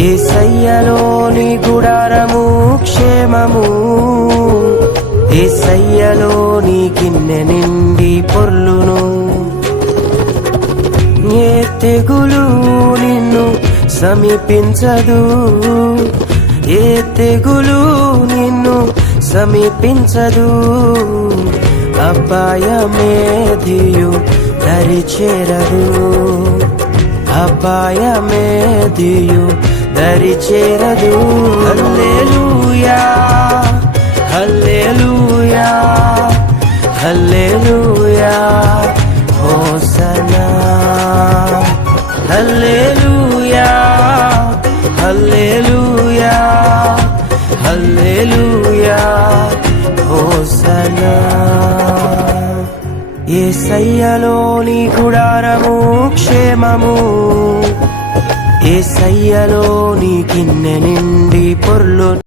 యేసయ్యలోని గుడారము క్షేమము, యేసయ్యలోని గిన్నె నిండి పొర్లును. ఏ తెగులు నిన్ను సమీపించదు, ఏ తెగులు నిన్ను సమీపించదు. అపాయమేదియు దరిచేరదు, అపాయమేదియు దరిచేరదు. హల్లెలూయా హల్లెలూయా హల్లెలూయా హోసనా. హల్లెలూయా హల్లెలూయా హల్లెలూయా హోసనా. యేసయ్యలోని గుడారము క్షేమము, యేసయ్యలోని గిన్నె నిండి పొర్లు.